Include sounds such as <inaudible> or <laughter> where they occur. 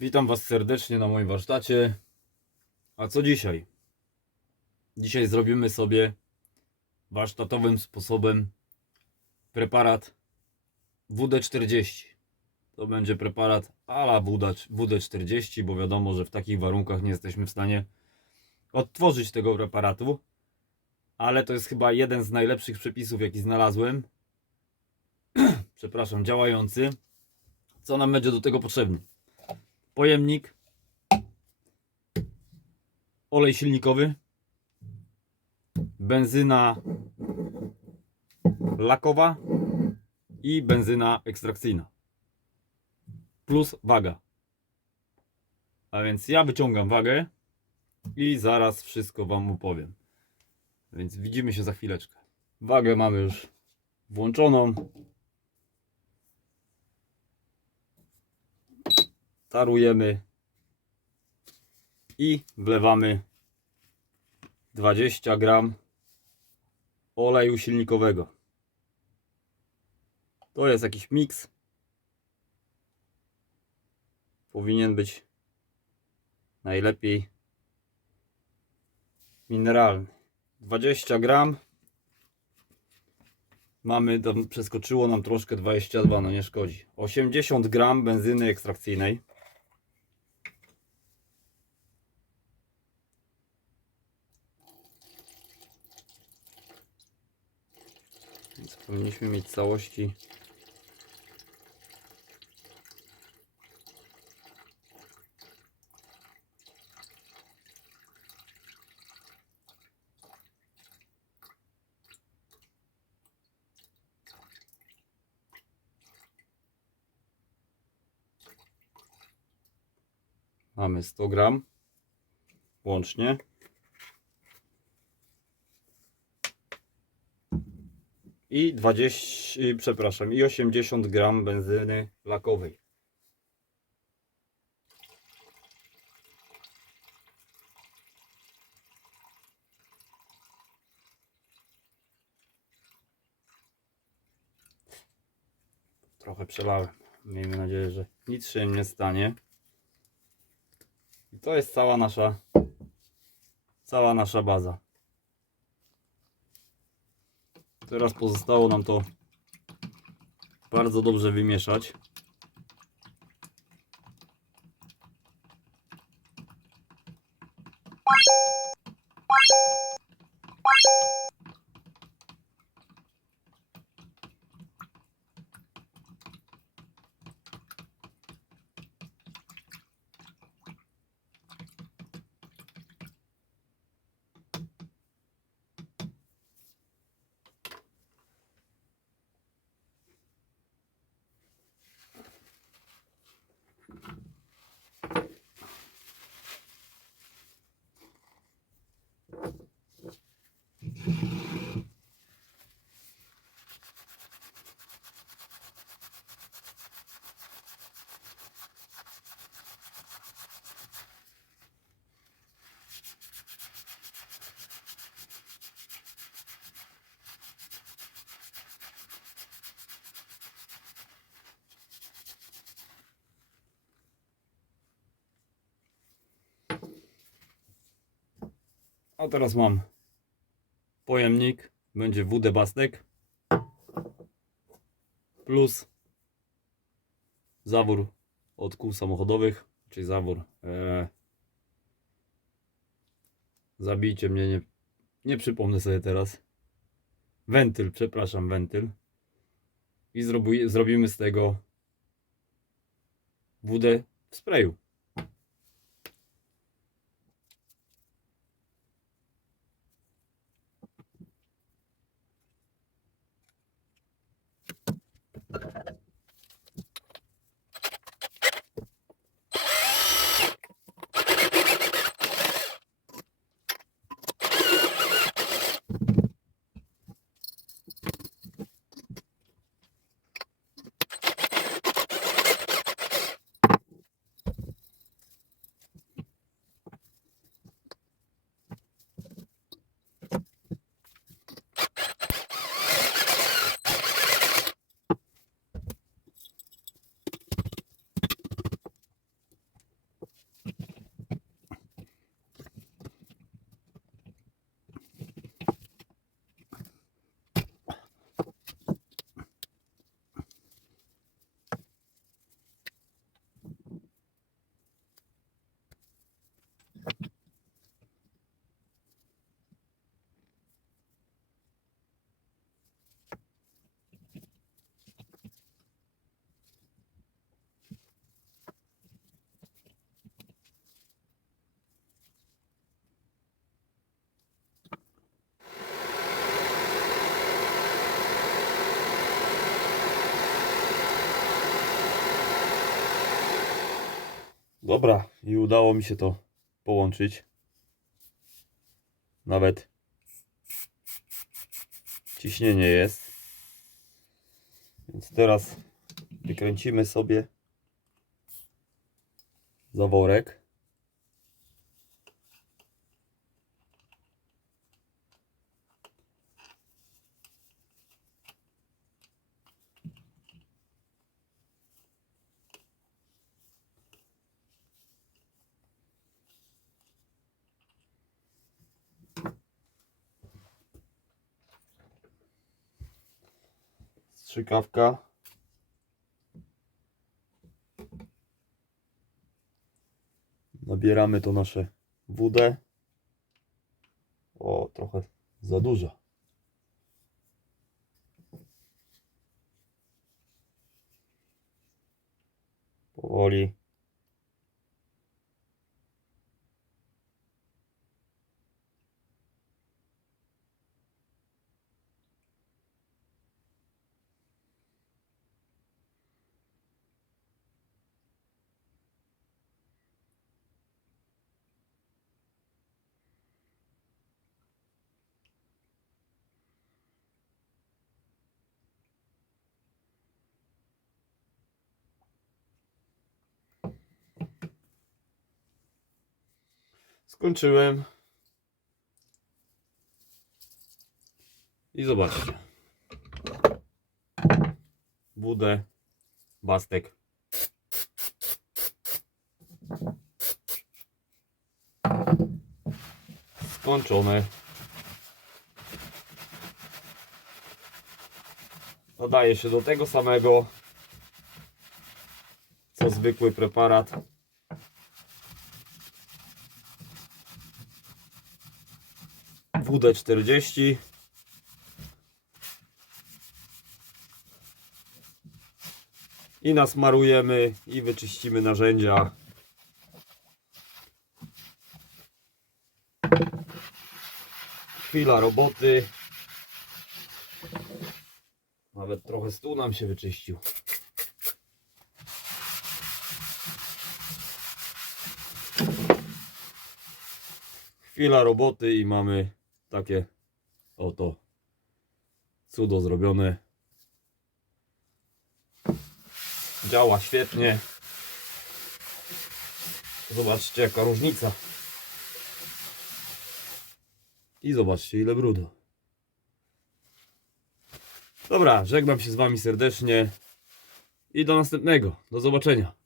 Witam Was serdecznie na moim warsztacie. A co dzisiaj? Dzisiaj zrobimy sobie warsztatowym sposobem preparat WD-40. To będzie preparat ala WD-40, bo wiadomo, że w takich warunkach nie jesteśmy w stanie odtworzyć tego preparatu. Ale to jest chyba jeden z najlepszych przepisów, jaki znalazłem. <clears throat> Przepraszam, działający. Co nam będzie do tego potrzebny? Pojemnik, olej silnikowy, benzyna lakowa i benzyna ekstrakcyjna. Plus waga. A więc ja wyciągam wagę i zaraz wszystko Wam opowiem. Więc widzimy się za chwileczkę. Wagę mamy już włączoną. Tarujemy i wlewamy 20 gram oleju silnikowego. To jest jakiś miks. Powinien być najlepiej mineralny. 20 gram. Mamy, tam przeskoczyło nam troszkę 22, no nie szkodzi. 80 gram benzyny ekstrakcyjnej. Więc powinniśmy mieć całości. Mamy 100 gram łącznie. I 20, y, przepraszam, i 80 gram benzyny lakowej. Trochę przelałem. Miejmy nadzieję, że nic się nie stanie. I to jest cała nasza cała nasza baza. Teraz pozostało nam to bardzo dobrze wymieszać. A teraz mam pojemnik. Będzie WD Bastek plus zawór od kół samochodowych, czyli zawór. E, zabijcie mnie, nie, nie przypomnę sobie teraz. Wentyl, przepraszam, wentyl. I zrobi, zrobimy z tego WD w sprayu. Dobra, i udało mi się to połączyć. Nawet ciśnienie jest. Więc teraz wykręcimy sobie zaworek. Strzykawka. Nabieramy to nasze wódę. O, trochę za dużo. Powoli. Skończyłem. I zobaczcie. Budę, bastek. Skończone. Dodaje się do tego samego co zwykły preparat. WD-40 i nasmarujemy i wyczyścimy narzędzia. Chwila roboty. Nawet trochę stół nam się wyczyścił. Chwila roboty i mamy takie oto cudo zrobione. Działa świetnie. Zobaczcie jaka różnica. I zobaczcie ile brudu. Dobra, żegnam się z Wami serdecznie i do następnego. Do zobaczenia.